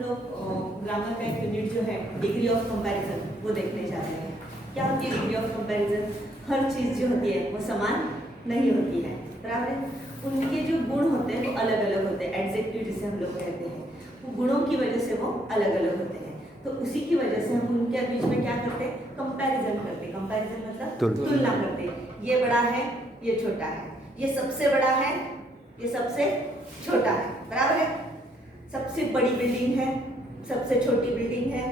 लोग ग्रामर का एक यूनिट जो है डिग्री ऑफ कंपैरिजन वो देखने जा रहे हैं। क्या होती है डिग्री ऑफ कंपैरिजन? हर चीज़ जो होती है वो समान नहीं होती है, बराबर है। उनके जो गुण होते हैं वो अलग अलग होते हैं, एडजेक्टिव जिसे हम लोग कहते हैं, वो गुणों की वजह से वो अलग अलग होते हैं। तो उसी की वजह से हम उनके बीच में क्या करते हैं? कंपैरिजन करते हैं। कंपैरिजन मतलब तुलना करते हैं। ये बड़ा है, ये छोटा है, ये सबसे बड़ा है, ये सबसे छोटा है, बराबर है। सबसे बड़ी बिल्डिंग है, सबसे छोटी बिल्डिंग है,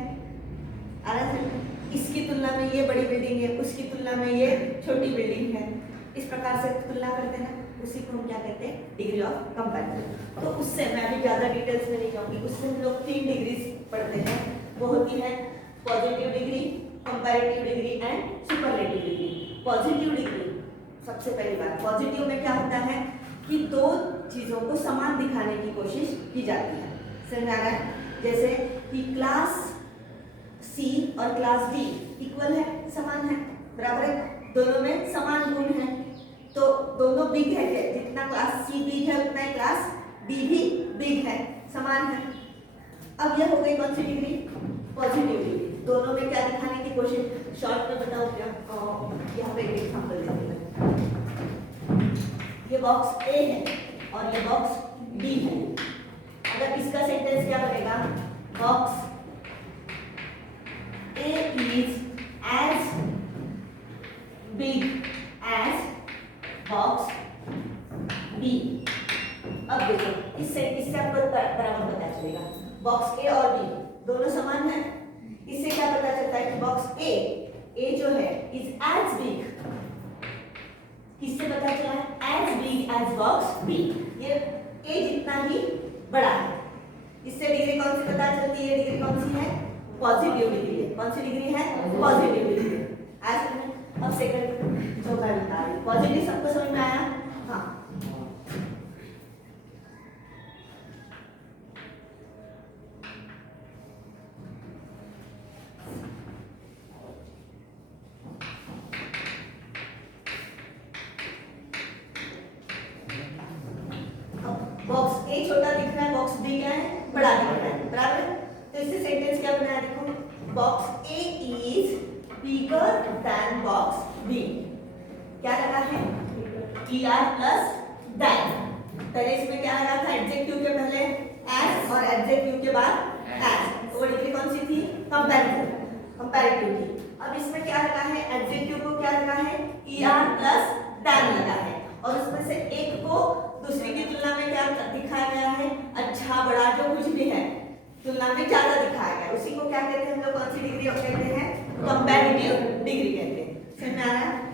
इसकी तुलना में ये बड़ी बिल्डिंग है, उसकी तुलना में ये छोटी बिल्डिंग है। इस प्रकार से तुलना करते हैं, उसी को हम क्या कहते हैं? Degree of comparison. तो उससे मैं अभी ज़्यादा डिटेल्स में नहीं जाऊँगी। उससे हम लोग 3 डिग्रीज पढ़ते हैं, वो होती है positive degree, comparative degree and superlative degree. Positive degree सबसे पहली बात, पॉजिटिव में क्या होता है कि 2 चीज़ों को समान दिखाने की कोशिश की जाती है। समझ आ रहा है? जैसे कि क्लास सी और क्लास डी इक्वल है, समान है, बराबर है, दोनों में समान गुण है, तो दोनों बिग है। जितना क्लास सी बिग है उतना ही क्लास डी भी बिग है, समान है। अब यह हो गई कौन सी डिग्री? Positive degree. दोनों में क्या दिखाने की कोशिश? शॉर्ट में बताओ क्या? यहाँ पे एक एग्जांपल देते हैं। ये बॉक्स ए है और ये बॉक्स बी है। अगर इसका सेंटेंस क्या बनेगा? Box A is as big as box B। अब देखो इससे आपको बराबर पता चलेगा, बॉक्स A और B दोनों समान हैं। इससे क्या पता चलता है कि बॉक्स A जो है is as big, किससे पता चला है? as big as box B, ये A जितना ही बड़ा है। इससे डिग्री कौन सी पता चलती है? डिग्री कौन सी है? पॉजिटिव डिग्री है। कौन सी डिग्री है? Positive degree. आज अब सेकंड जो मैं बता रही हूँ, पॉजिटिव सबको समझ में आया? हाँ। बॉक्स ए छोटा दिख रहा है, बॉक्स बी क्या है? बड़ा दिख रहा है, बराबर है। तो इससे सेंटेंस क्या बनाया? देखो, box A is bigger than box B. क्या लगा है? er plus than. पहले इसमें क्या लगा था? एडजेक्टिव के पहले एज और एडजेक्टिव के बाद एज। तो वो डिग्री कौन सी थी? कंपैरेटिव, कंपैरेटिव थी। अब इसमें क्या लगा है? एडजेक्टिव को क्या लगा है? er प्लस देन लगा है, और उसमें से एक को दूसरे की तुलना में क्या दिखाया गया है? अच्छा, बड़ा, जो कुछ भी है तुलना में ज्यादा दिखाया गया, उसी को क्या कहते हैं हम लोग? कौन सी डिग्री कहते हैं? कंपैरेटिव डिग्री कहते हैं। समझ में आ रहा है?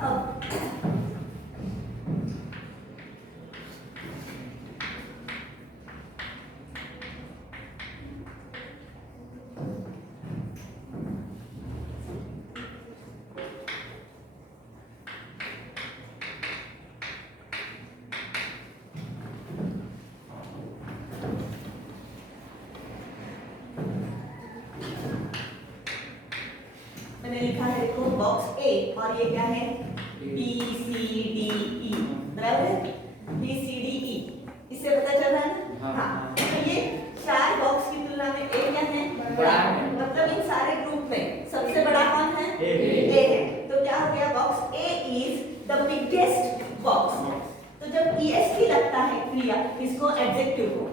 अब मैंने लिखा है, देखो, बॉक्स ए और ये क्या है? बी सी डी ई, बराबर है? B C D E. इससे पता चल रहा है ना? हाँ। तो ये 4 बॉक्स की तुलना में ए क्या है? बड़ा है। मतलब इन सारे ग्रुप में सबसे बड़ा कौन है? ए है। तो क्या हो गया? Box A is the biggest box. तो जब ईएसटी लगता है क्रिया, इसको एडजेक्टिव को,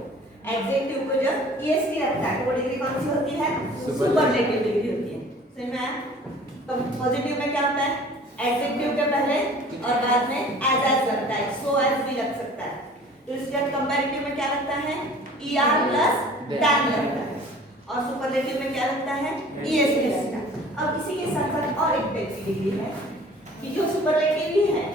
एडजेक्टिव को जब ईएसटी लगता है तो वो डिग्री कौन सी होती है? सुपरलेटिव डिग्री होती है। समझ में आया? पॉजिटिव में क्या होता है? एडजेक्टिव के पहले और बाद में एज लगता है, सो एज भी लग सकता है। तो इसके बाद कंपैरेटिव में क्या लगता है? er प्लस देन लगता है, और सुपरलेटिव में क्या लगता है? ईएसटी लगता है। अब इसी के साथ साथ और एक टाइप की डिग्री है कि जो सुपरलेटिव ही है,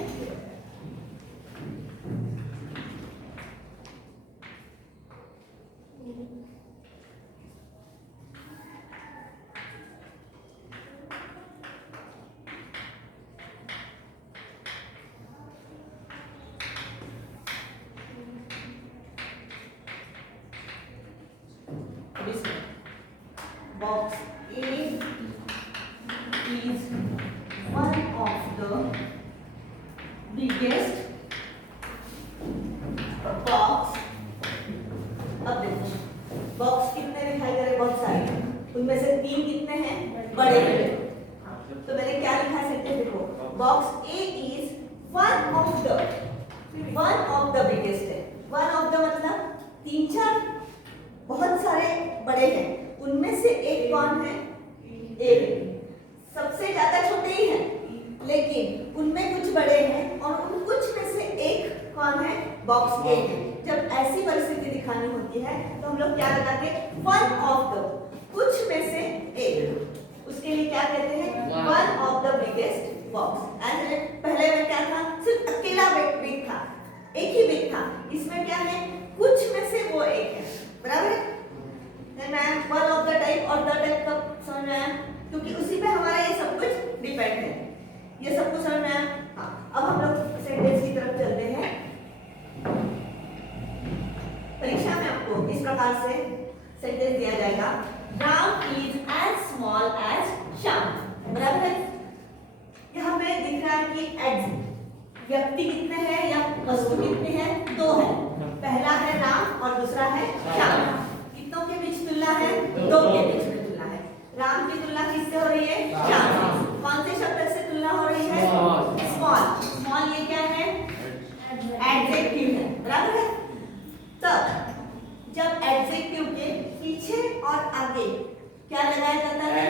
box A is one of the biggest box. अब देखो, उनमें से 3 कितने हैं? बड़े हैं। तो मैंने क्या लिखा है सेंटेंस देखो, box A is one of the biggest है। वन ऑफ द मतलब 3-4 बहुत सारे बड़े हैं, उनमें से एक कौन है? ए है। सबसे ज्यादा छोटे ही हैं, लेकिन उनमें कुछ बड़े हैं और उन कुछ में से एक कौन है? बॉक्स ए है। जब ऐसी परिस्थिति दिखानी होती है तो हम लोग क्या लगाते हैं? वन ऑफ द, कुछ में से एक। उसके लिए क्या कहते हैं? One of the biggest box. पहले में क्या था? सिर्फ अकेला बिग था, एक ही बिग था। इसमें क्या है? कुछ में से वो एक है, बराबर है? Ma'am one of the type और द टाइप का समझ में आया? क्योंकि उसी पे हमारा ये सब कुछ डिपेंड है। ये सब कुछ समझ में आया? हाँ, अब हम लोग सेंटेंस की तरफ चलते हैं। परीक्षा में आपको इस प्रकार से सेंटेंस दिया जाएगा, Ram is as small as Shyam, बराबर है? यहाँ पे दिख रहा है कि एज व्यक्ति कितने हैं या वस्तु कितनी है? 2 है। पहला है राम और दूसरा है श्याम। कितनों के बीच तुलना है? 2 के बीच में तुलना है। राम की तुलना किससे हो रही है? श्याम से। कौन से शब्द से तुलना हो रही है? स्मॉल। स्मॉल ये क्या है? एडजेक्टिव है, बराबर है? तब जब एडजेक्टिव के पीछे और आगे क्या लगाया जाता है?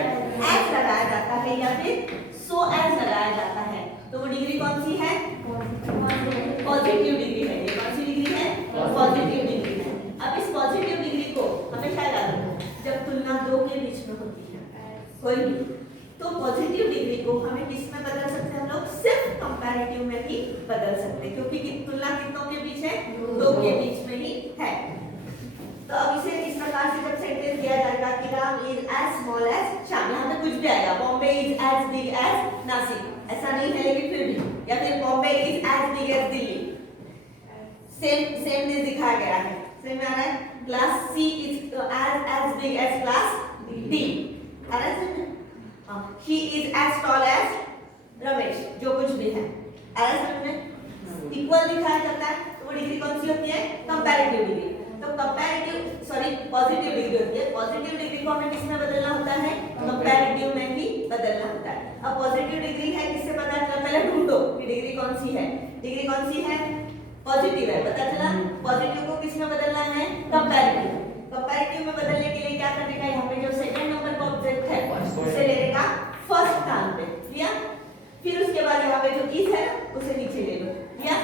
एज लगाया जाता है या फिर सो एज लगाया जाता है, तो वो डिग्री कौन सी है? पॉजिटिव डिग्री है। ये कौन सी डिग्री है? पॉजिटिव डिग्री है। अब इस पॉजिटिव डिग्री को हमेशा याद रखो, जब तुलना 2 के बीच में होती है कोई भी, तो पॉजिटिव डिग्री को हमें किस में बदल सकते हैं? हम लोग सिर्फ कंपैरेटिव में ही बदल सकते हैं, क्योंकि तुलना कितनों के बीच है? 2 के बीच में ही है। तो अब इसे इस प्रकार से जब सेंटेंस दिया जाएगा कि Ram is as small as Shyam, यहाँ पे कुछ भी आएगा, Bombay is as big as Nashik, ऐसा नहीं है लेकिन फिर भी, या फिर Bombay is as big as Delhi, same दिखाया गया है। समझ में आ रहा है? Class C is as big as class D, आ रहा है? He is as tall as Ramesh, जो कुछ भी है, आ रहा है समझ में? इक्वल दिखाया जाता है, तो वो डिग्री कौन सी होती है? Comparative degree. तो पॉजिटिव डिग्री होती है। पॉजिटिव डिग्री को हमें किसमें बदलना होता है? कंपैरेटिव में ही बदलना होता है। अब पॉजिटिव डिग्री है, किससे पता चला? पहले ढूंढो कि डिग्री कौन सी है। डिग्री कौन सी है? पॉजिटिव है, पता चला? पॉजिटिव को किसमें बदलना है? कंपैरेटिव। कंपैरेटिव में बदलने के लिए क्या करने का? यहाँ पे जो सेकंड नंबर का ऑब्जेक्ट है उसे लेने का फर्स्ट स्थान पे लिया, फिर उसके बाद यहाँ पे जो इज है उसे नीचे ले लो, लिया?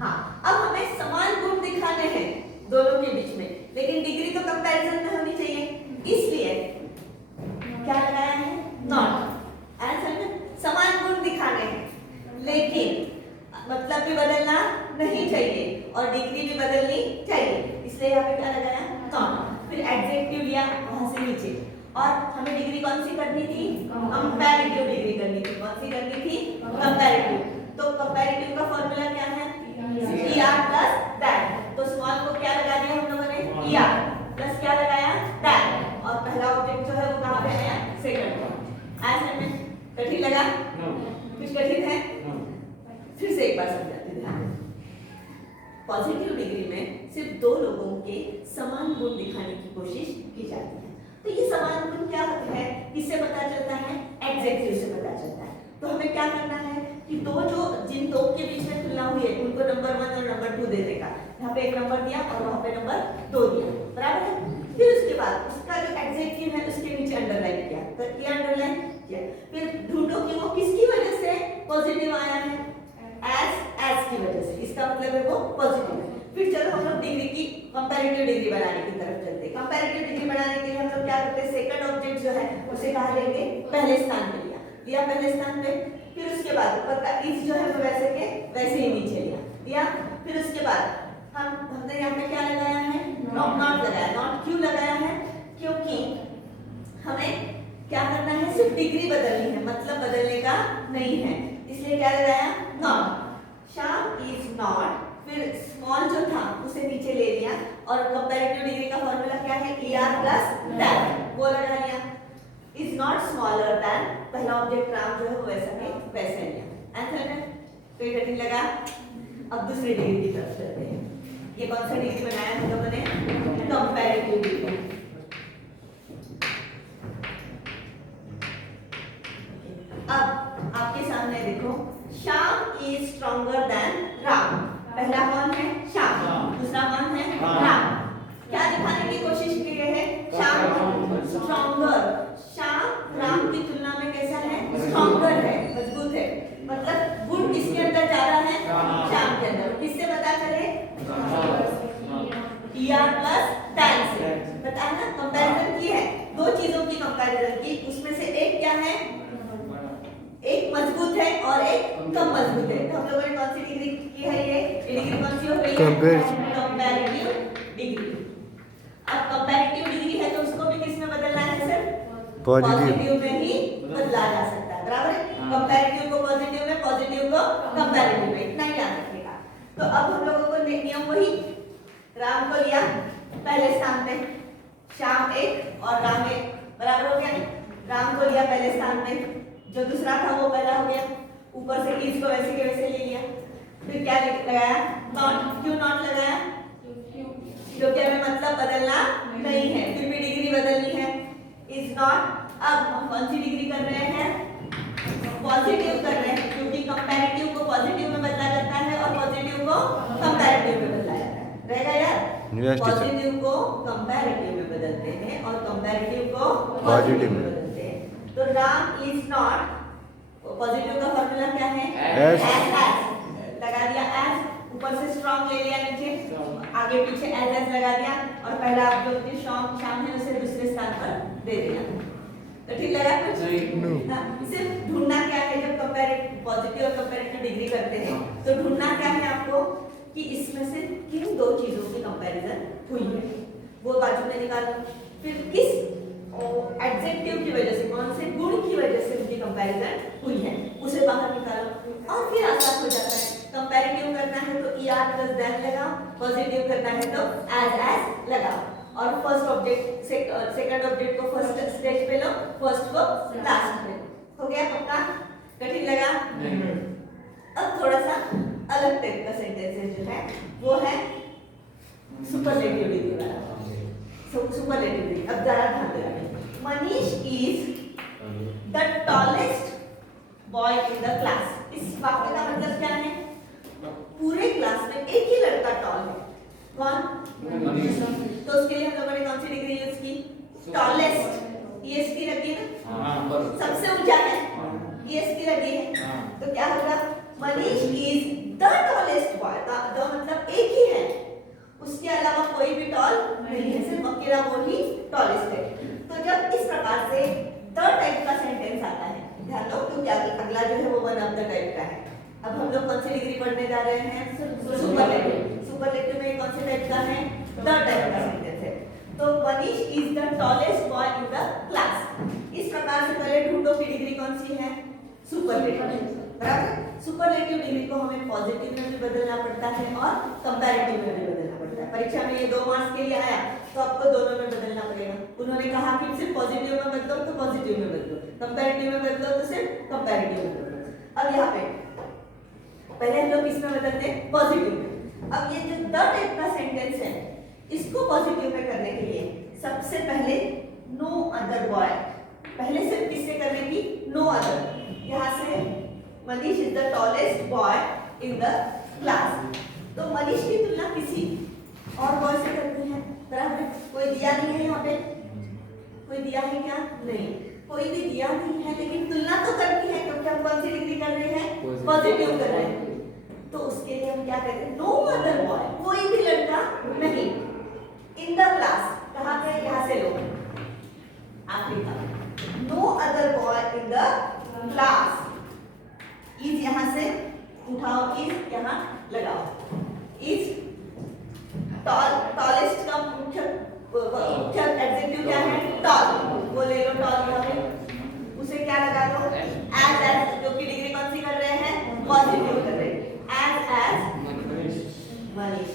हाँ, अब हमें समान गुण दिखाने हैं दोनों के बीच में, लेकिन डिग्री तो कंपैरिजन में होनी चाहिए, इसलिए क्या लगाया है? नॉट। आंसर में समान गुण दिखाने हैं, लेकिन मतलब भी बदलना नहीं चाहिए और डिग्री भी बदलनी चाहिए, इसलिए यहाँ पे क्या लगाया? नॉट। फिर एडजेक्टिव लिया वहां से नीचे, और हमें डिग्री कौन सी करनी थी? कंपैरेटिव डिग्री करनी थी। कौन सी करनी थी? कंपैरेटिव। तो कंपैरेटिव का फॉर्मूला क्या है? ER plus that. तो स्मॉल को क्या लगा दिया हम लोगों ने? ER प्लस क्या लगाया? दैट, और पहला ऑब्जेक्ट जो है वो कहाँ पे आया? सेकंड। आंसर में कठिन लगा? कुछ कठिन है? फिर से एक बार समझाते हैं। पॉजिटिव डिग्री में सिर्फ 2 लोगों के समान गुण दिखाने की कोशिश की जाती है। तो ये समान गुण क्या है? किससे पता चलता है? एडजेक्टिव से पता चलता है। तो हमें क्या करना है कि जिन 2 के बीच में तुलना हुई है उनको नंबर 1 और नंबर 2 दे देगा। यहाँ पे एक नंबर दिया और वहाँ पे नंबर 2 दिया, बराबर है? फिर उसके बाद उसका जो एडजेक्टिव है उसके नीचे अंडरलाइन किया, तो ये अंडरलाइन किया। फिर ढूंढो कि वो किसकी वजह से पॉजिटिव आया है? एज की वजह से, इसका मतलब है वो पॉजिटिव है। फिर चलो हम लोग डिग्री की कंपैरेटिव डिग्री बनाने की तरफ चलते हैं। कंपैरेटिव डिग्री बनाने के लिए हम लोग क्या करते हैं? सेकंड ऑब्जेक्ट जो है उसे कहाँ लेंगे? पहले स्थान पे लिया पहले स्थान पे। फिर उसके बाद ऊपर का इज जो है वो वैसे के वैसे ही नीचे लिया। फिर उसके बाद हमने यहाँ पे क्या लगाया है? नॉट लगाया। नॉट क्यों लगाया है? क्योंकि हमें क्या करना है? सिर्फ डिग्री बदलनी है, मतलब बदलने का नहीं है, इसलिए क्या लगाया? नॉट। श्याम इज नॉट, फिर स्मॉल जो था उसे नीचे ले लिया, और कंपैरेटिव डिग्री का फॉर्मूला क्या है? ER प्लस दैट, वो लगा लिया। इज नॉट स्मॉलर दैन, पहला ऑब्जेक्ट राम जो है वो वैसा के वैसे लिया। आंसर में कोई कठिन लगा? अब दूसरी डिग्री की तरफ चलते हैं। ये कौन सा डिग्री बनाया हम लोगों ने? Comparative degree. Stronger than Ram. पहला कौन है? श्याम। दूसरा कौन है? राम। क्या दिखाने की कोशिश की है? श्याम स्ट्रॉन्गर, श्याम राम की तुलना में कैसा है? स्ट्रॉन्गर है, मजबूत है। मतलब गुण किसके अंदर जा रहा है? श्याम के अंदर। किससे पता चले? ER प्लस टैन से पता है ना। कंपैरिजन की है, दो चीजों की कंपैरिजन की, उसमें से एक क्या है? एक मजबूत है और एक कम मजबूत है। तो हम लोगों ने कौन सी डिग्री की है? ये डिग्री कौन सी हो गई है? Comparative degree. अब कंपैरेटिव डिग्री है तो उसको भी किस में बदलना है सर? पॉजिटिव में ही बदला जा सकता है, बराबर है। कंपैरेटिव को पॉजिटिव में, पॉजिटिव को कंपैरेटिव में, इतना ही याद रखिएगा। तो अब हम लोगों को नियम वही, राम को लिया पहले स्थान पे, श्याम एक और राम एक, बराबर हो गया। राम को लिया पहले स्थान पे, जो दूसरा था वो पहला हो गया। ऊपर से इज को वैसे के वैसे ले लिया। फिर क्या लगाया? नॉट। क्यों नॉट लगाया? क्योंकि हमें मतलब बदलना नहीं है, फिर भी डिग्री बदलनी है। Is not. अब हम कौन सी डिग्री कर रहे हैं? पॉजिटिव कर रहे हैं, क्योंकि कंपैरेटिव को पॉजिटिव में बदला जाता है और पॉजिटिव को कंपैरेटिव में बदला जाता है। रहेगा यार? पॉजिटिव को कंपैरेटिव में बदलते हैं और कंपैरेटिव को पॉजिटिव में बदलते हैं। तो राम इज नॉट, पॉजिटिव का फॉर्मूला क्या है? एज। लगा दिया एज, ऊपर से स्ट्रॉन्ग ले लिया, नीचे आगे पीछे एज लगा दिया, और पहला जो श्याम है उसे दूसरे स्थान पर दे दिया। तो ठीक लगा कुछ? सिर्फ ढूंढना क्या है, जब कंपैरेटिव पॉजिटिव और कंपैरेटिव डिग्री करते हैं तो ढूंढना क्या है आपको कि इसमें से किन दो चीजों की कंपैरिजन हुई है, वो बाजू में निकालो। फिर किस एडजेक्टिव की वजह से, कौन से गुण की वजह से उनकी कंपैरिजन हुई है, उसे बाहर निकालो और फिर आसान हो जाता है। कंपैरेटिव करना है तो ER प्लस देन लगाओ, पॉजिटिव करना है तो एज लगाओ, और फर्स्ट ऑब्जेक्ट सेकंड ऑब्जेक्ट को फर्स्ट स्टेज पे लो, फर्स्ट को लास्ट पे। हो गया पक्का? कठिन लगा? अब थोड़ा सा अलग टाइप का सेंटेंस जो है वो है सुपरलेटिव डिग्री वाला। सुपरलेटिव डिग्री, अब जरा ध्यान देना। Manish is the tallest boy in the class. इस वाक्य का मतलब क्या है? पूरे क्लास में एक ही लड़का टॉल है। कौन? मनीष। तो उसके लिए हम लोगों ने कौन सी डिग्री यूज की? टॉलेस्ट। EST लगी है ना, सबसे ऊंचा है, EST लगी है। तो क्या होगा? Manish is the tallest boy. The मतलब एक ही है, उसके अलावा कोई भी टॉल नहीं है, सिर्फ अकेला वो ही टॉलेस्ट है। तो जब इस प्रकार से द टाइप का सेंटेंस आता है, ध्यान दो क्योंकि अगला जो है वो वन ऑफ द टाइप का है। अब हम लोग कौन सी डिग्री पढ़ने जा रहे हैं? सुपरलेटिव। सुपरलेटिव में कौन से टाइप का है? द टाइप का सेंटेंस है। तो Manish is the tallest boy in the class. इस प्रकार से पहले ढूंढो कि डिग्री कौन सी है? सुपरलेटिव, बराबर। सुपरलेटिव डिग्री को हमें पॉजिटिव में भी बदलना पड़ता है और कंपैरेटिव में भी बदलना पड़ता है। परीक्षा में ये 2 मार्क्स के लिए आया तो आपको दोनों में बदलना पड़ेगा। उन्होंने कहा कि सिर्फ पॉजिटिव में बदलो तो पॉजिटिव में बदलो, कंपैरेटिव में बदलो तो सिर्फ कंपैरेटिव में बदलो। अब यहाँ पे पहले हम लोग किसमें बदलते हैं? पॉजिटिव में। अब ये जो द टाइप का सेंटेंस है इसको पॉजिटिव में करने के लिए सबसे पहले नो अदर बॉय, पहले सिर्फ किससे करने की? No other. यहाँ से Manish is the tallest boy in the class, तो मनीष की तुलना किसी और बॉय से करनी है, बराबर। कोई दिया नहीं है यहाँ पे, कोई दिया है क्या? नहीं, कोई भी दिया नहीं है, लेकिन तुलना तो करनी है क्योंकि हम कौन सी डिग्री कर रहे हैं? पॉजिटिव कर रहे हैं। तो उसके लिए हम क्या कहते हैं? नो अदर बॉय, कोई भी लड़का नहीं। इन द क्लास, कहाँ पे? यहाँ से लो, आखिरी का। No other boy in the class. Is यहाँ से उठाओ, इज यहाँ लगाओ। इज टॉलेस्ट का मुख्य एडजेक्टिव क्या है? टॉल। वो ले लो टॉल यहाँ पे, उसे क्या लगा दो? एज, जो कि डिग्री कौन सी कर रहे हैं? पॉजिटिव कर रहे हैं। एज मनीष।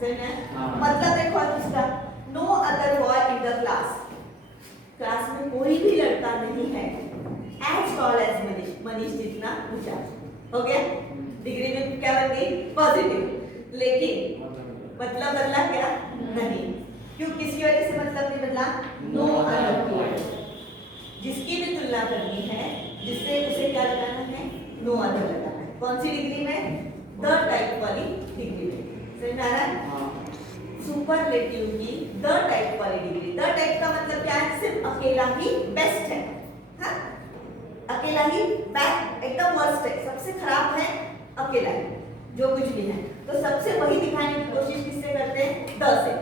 सही है? मतलब देखो इसका, no other boy in the class, class में कोई भी लड़का नहीं है as tall as Manish, Manish जितना ऊंचा। हो गया? डिग्री में क्या बन गई? पॉजिटिव। लेकिन मतलब बदला क्या? नहीं। क्यों? किसकी वजह से मतलब नहीं बदला? No other boy. जिसकी भी तुलना करनी है, जिससे उसे क्या लगाना है? नो अदर लगाना है। कौन सी डिग्री में? द टाइप वाली डिग्री में। समझ में आ रहा है? सुपरलेटिव की द टाइप वाली डिग्री। द टाइप का मतलब क्या है? सिर्फ अकेला ही बेस्ट है, हाँ? अकेला ही बैड, एकदम वर्स्ट है, सबसे खराब है अकेला ही, जो कुछ भी है। तो सबसे वही दिखाने की कोशिश किससे करते हैं? द से।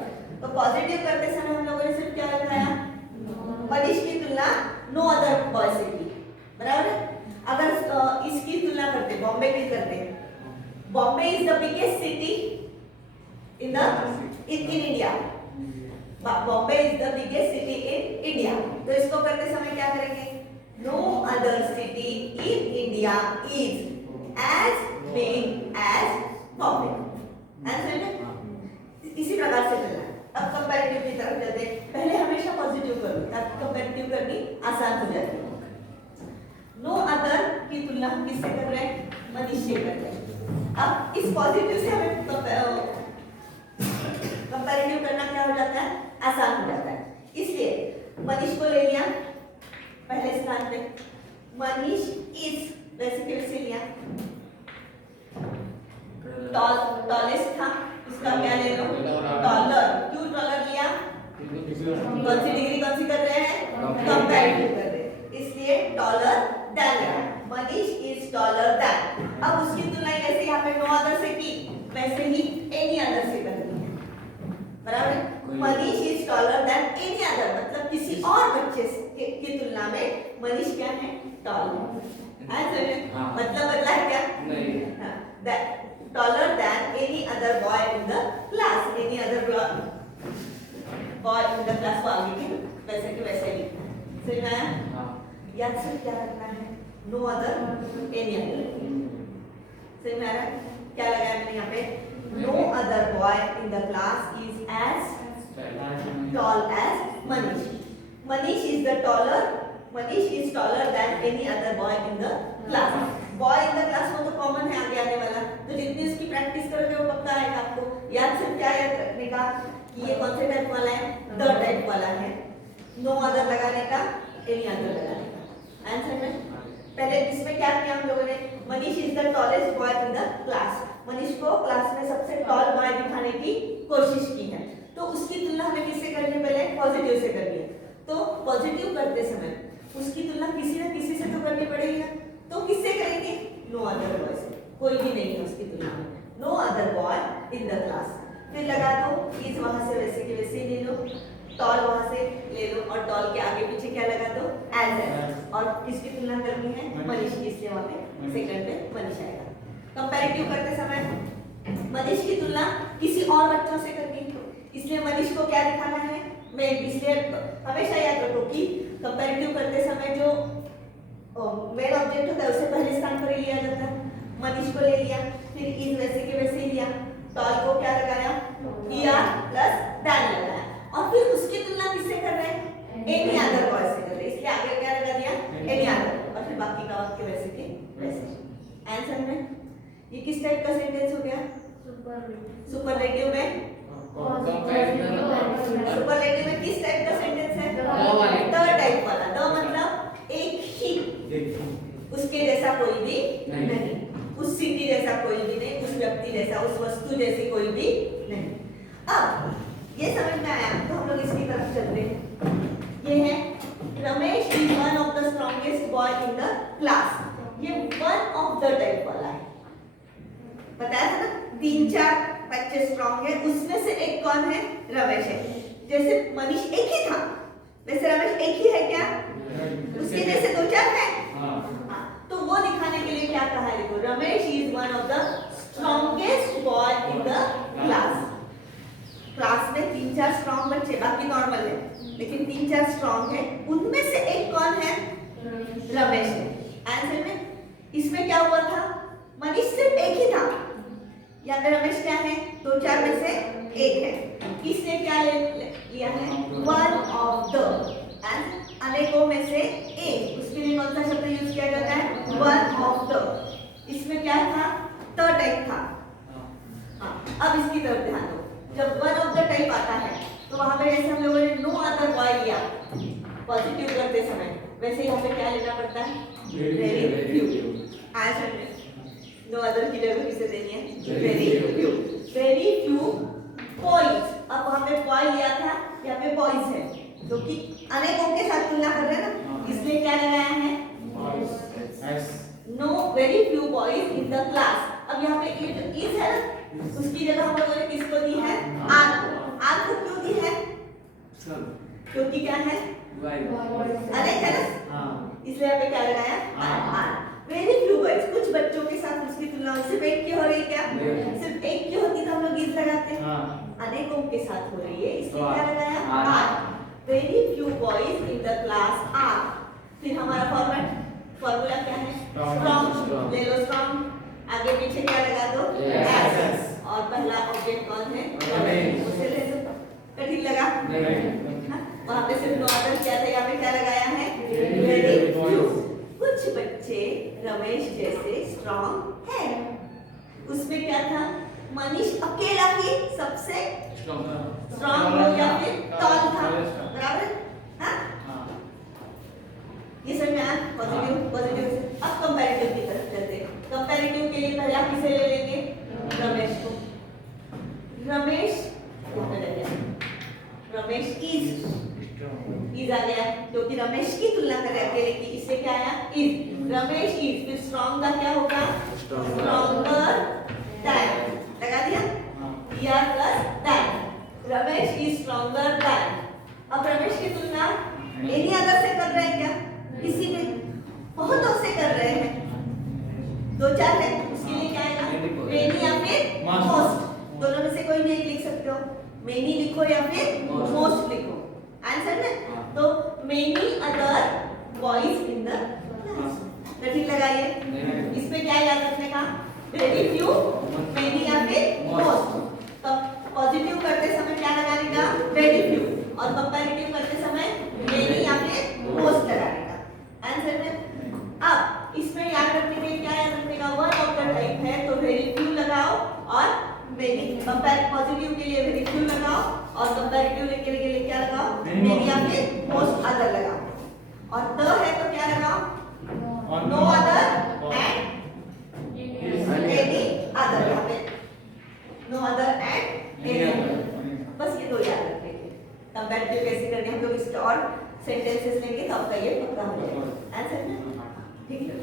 तो पॉजिटिव करते समय हम लोगों ने सिर्फ क्या लगाया? मनीष की तुलना नो अदर बॉय से की, बराबर है? अगर इसकी तुलना करते, बॉम्बे की करते, Bombay is the biggest city in India. Bombay is the biggest city in India. तो इसको करते समय क्या करेंगे? No other city in India is as big as Bombay. इसी प्रकार से चलना है। अब कंपैरेटिव की तरफ चलते हैं। पहले हमेशा पॉजिटिव करो ताकि कंपैरेटिव करनी आसान हो जाती है। नो अदर की तुलना हम किससे कर रहे हैं? मनीष से कर रहे हैं। अब इस पॉजिटिव से हमें कंपैरेटिव करना क्या हो जाता है? आसान हो जाता है। इसलिए मनीष को ले लिया पहले स्थान पे, मनीष इज वैसे के वैसे लिया, टॉलेस्ट था, इसका क्या ले लो? डॉलर। क्यों डॉलर लिया? कौन सी डिग्री कौन सी कर रहे हैं? कंपैरेटिव कर रहे हैं, इसलिए डॉलर देन लिया। Manish is taller than. अब उसकी तुलना जैसे यहाँ पे नो अदर से की, वैसे ही एनी अदर से करनी है, बराबर है? Manish is taller than any other, मतलब किसी और बच्चे की तुलना में मनीष क्या है? टॉलर। मतलब बदला है क्या? नहीं। Taller than any other boy in the class, any other boy in the class को आगे भी वैसे के वैसे लिखना है। समझ में आया? याद से क्या रखना है? No other, any other। समझ में आ रहा है? क्या लगाया मैंने यहाँ पे? No other boy in the class is as tall as Manish. Manish is the taller. Manish is taller than any other boy in the class. Boy in the class वो तो कॉमन है आगे आने वाला, तो जितनी इसकी प्रैक्टिस करोगे वो पक्का आएगा आपको। याद सिर्फ क्या याद रखने का कि ये कौन से टाइप वाला है? द टाइप वाला है। नो अदर लगाने का, एनी अदर लगाने का। आंसर में पहले इसमें क्या किया हम लोगों ने? Manish is the tallest boy in the class. Manish को क्लास में सबसे टॉल बॉय दिखाने की कोशिश की है, तो उसकी तुलना हमें किससे करनी है? पहले पॉजिटिव से करनी है। तो पॉजिटिव करते समय उसकी तुलना किसी न किसी से तो करनी पड़ेगी ना, तो किससे करेंगे? नो अदर बॉय से। कोई भी नहीं है उसकी तुलना में, no other boy in the class. फिर लगा दो, इज वहां से वैसे के वैसे ले लो, टॉल वहां से ले लो, और टॉल के आगे पीछे क्या लगा दो? एज है। और किसकी तुलना करनी है? मनीष की, इसलिए वहां पे सेकंड पे मनीष आएगा। कंपैरेटिव करते समय मनीष की तुलना किसी और बच्चों से करनी है, इसलिए मनीष को क्या दिखाना है? मैं इसलिए हमेशा याद रखो कि कंपैरेटिव करते समय जो मेन ऑब्जेक्ट होता है उसे पहले स्थान पर ही लिया जाता है। मनीष को ले लिया, फिर इज वैसे के वैसे ही लिया, टॉल को क्या लगाया? ईआर प्लस दैन लगाया, और फिर उसकी तुलना किससे कर रहे हैं? एनी अदर बॉय से कर रहे हैं, इसलिए आगे क्या लगा दिया? एनी अदर, और फिर बाकी का वाक्य वैसे के वैसे। आंसर में ये किस टाइप का सेंटेंस हो गया? सुपरलेटिव में। सुपरलेटिव में किस टाइप का सेंटेंस है? द टाइप वाला। द मतलब एक ही, उसके जैसा कोई भी नहीं, उस सिटी जैसा कोई भी नहीं, उस व्यक्ति जैसा, उस वस्तु जैसी कोई भी नहीं। अब ये समझ में आया तो हम लोग इसकी तरफ चलते हैं। ये है Ramesh is one of the strongest boy in the class. ये वन ऑफ द टाइप वाला है, बताया था ना? 3-4 बच्चे स्ट्रॉन्ग है, उसमें से एक कौन है? रमेश है। जैसे मनीष एक ही था, वैसे रमेश एक ही है क्या? उसके जैसे 2-4 है। तो वो दिखाने के लिए क्या कहा है? देखो, Ramesh is one of the strongest boy in the class. Class में 3-4 स्ट्रॉन्ग बच्चे, बाकी नॉर्मल है, लेकिन 3-4 स्ट्रॉन्ग है, उनमें से एक कौन है? रमेश है। आंसर में इसमें क्या हुआ था? मनीष सिर्फ एक ही था, यहाँ पे रमेश क्या है? 2-4 में से एक है, इसने क्या लिया है? वन ऑफ द, अनेकों में से एक, उसके लिए कौन सा शब्द यूज किया जाता है? One of the. इसमें क्या था? द टाइप था। हाँ, अब इसकी तरफ ध्यान दो। जब वन ऑफ द टाइप आता है तो वहां पे जैसे हम लोगों ने नो अदर बॉय लिया पॉजिटिव करते समय, वैसे यहाँ पे क्या लेना पड़ता है? Very few. आंसर में नो अदर की जगह किसे देनी है? Very few. Very few boys. अब वहां पे बॉय लिया था, यहाँ पे बॉयज है, जो कि अनेकों के साथ तुलना कर रहे हैं ना, इसलिए क्या लगाया है? Know very few boys in the class. अब यहाँ पे ये जो इज है ना, उसकी जगह हम लोगों ने किसको दी है? आर को। आर को क्यों दी है? क्योंकि क्या है? अनेक है ना, इसलिए यहाँ पे क्या लगाया? आर। वेरी फ्यू बॉयज, कुछ बच्चों के साथ उसकी तुलना सिर्फ एक की हो रही है क्या? सिर्फ एक की होती तो हम लोग इज लगाते हैं, अनेकों के साथ हो रही है, इसलिए क्या लगाया? Are. Very few boys in the class are. फिर हमारा फॉर्मूला क्या है? स्ट्रॉन्ग। ले लो स्ट्रॉन्ग, आगे पीछे क्या लगा दो? एस। और पहला ऑब्जेक्ट कौन है? रमेश। उसे ले लो। कठिन लगा? वहां पे सिर्फ नो अदर किया था, यहाँ पे क्या लगाया है? Very few. कुछ बच्चे रमेश जैसे स्ट्रॉन्ग है। उसमें क्या था? मनीष अकेला ही सबसे स्ट्रॉन्ग हो या फिर टॉल था, बराबर? हाँ, ये समझ में आया? पॉजिटिव पॉजिटिव से। अब कंपैरेटिव की तरफ चलते हैं। कंपैरेटिव के लिए पहले आप किसे ले लेंगे? रमेश को। रमेश रमेश इज आ गया, क्योंकि रमेश की तुलना कर रहे हैं अकेले की, इससे क्या आया? इज। रमेश इज। फिर स्ट्रॉन्ग का क्या होगा? Stronger than. लगा दिया? ER plus than. Ramesh is stronger than. अब रमेश की तुलना एनी अदर से कर रहे हैं क्या? किसी भी बहुतों से कर रहे हैं, दो चार है, उसके लिए क्या आएगा? मेनी या फिर मोस्ट। दोनों में से कोई भी एक लिख सकते हो, मेनी लिखो या फिर मोस्ट लिखो, आंसर में। तो many other boys in the class. ठीक लगाइए। इसमें क्या याद रखने का? वेरी फ्यू, मेनी या फिर मोस्ट। तो पॉजिटिव करते समय क्या लगाने का? Very few. और कंपैरेटिव करते समय मेनी या फिर मोस्ट लगाने का, आंसर में। अब इसमें याद रखने के लिए क्या याद रखने का? वन ऑफ द टाइप है तो वेरी फ्यू लगाओ, और मेनी। कंपेयर पॉजिटिव के लिए वेरी फ्यू लगाओ, और कंपैरेटिव के लिए क्या लगाओ? मेनी या फिर मोस्ट अदर लगाओ। और द है तो क्या लगाओ? No other and any other. यहाँ पे no other and any other. बस ये दो याद रखेंगे। कंपैरेटिव कैसे करनी, हम लोग इसके और सेंटेंसेस लेंगे तो आपका ये पक्का हो जाएगा, आंसर में। ठीक है।